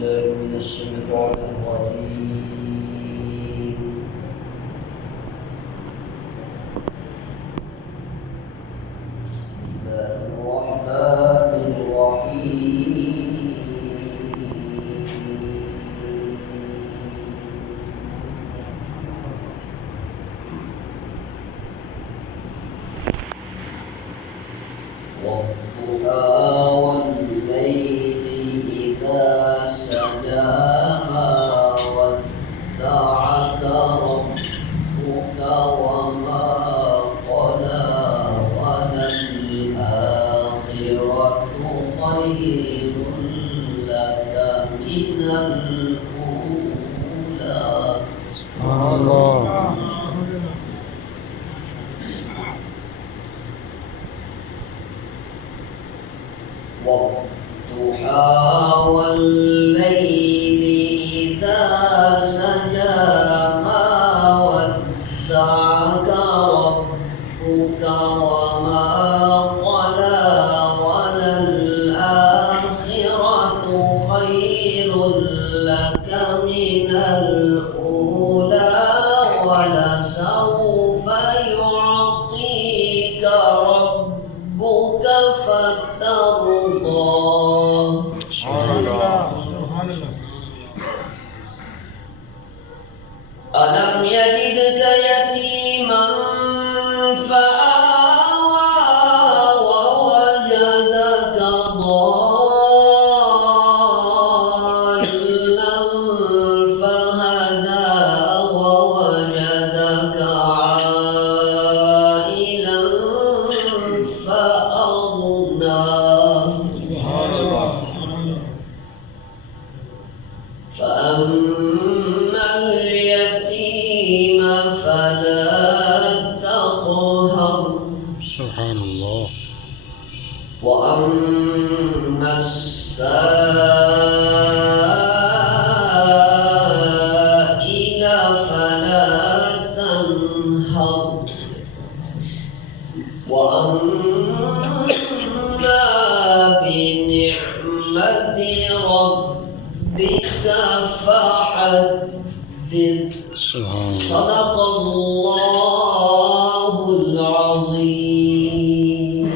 بالله من الشيطان الرجيم. بسم الله الرحمن الرحيم. والضحى والليل إذا سجى ما ودعك ربك وما قلى وللآخرة خير لك من الأولى. سبحان الله. والضحى والليل إذا سجى ما ودعك ربك وما قلى وللآخرة خير لك من الأولى ولسوف يعطيك ربك فترضى. ألم يجدك يتيما فآوى ووجدك ضالا فهدى ووجدك عائلا فأغنى. فأما اليتيم فلا تقهر. سبحان الله. وأما السائل فلا تنهر. وأما بنعمة ربك فحدث. صدق الله العظيم.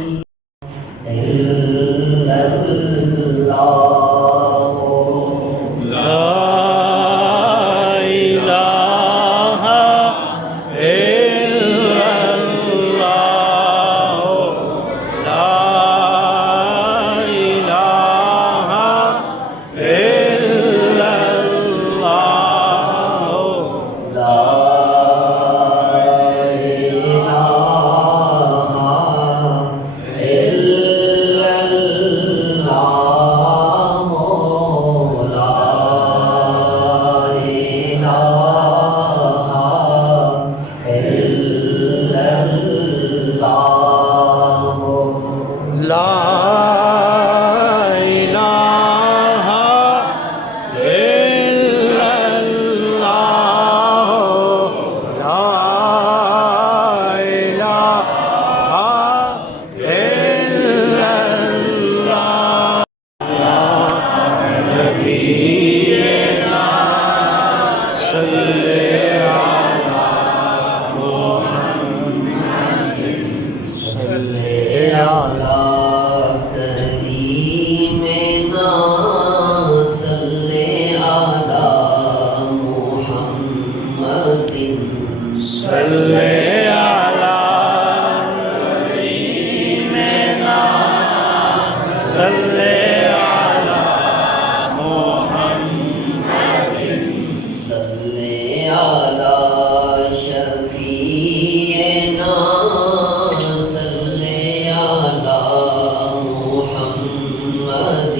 إلا الله لا إله إلا الله. لا إله إلا الله. لا إله إلا الله. لا إله إلا الله. لا إله إلا الله. لا إله إلا الله. نبينا صل على محمد. صل على كريمنا صل على محمد. صل على كريمنا صل على محمد. صل على شفيعنا صل على محمد.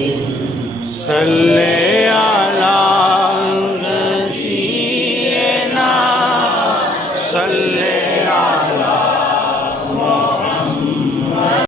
صل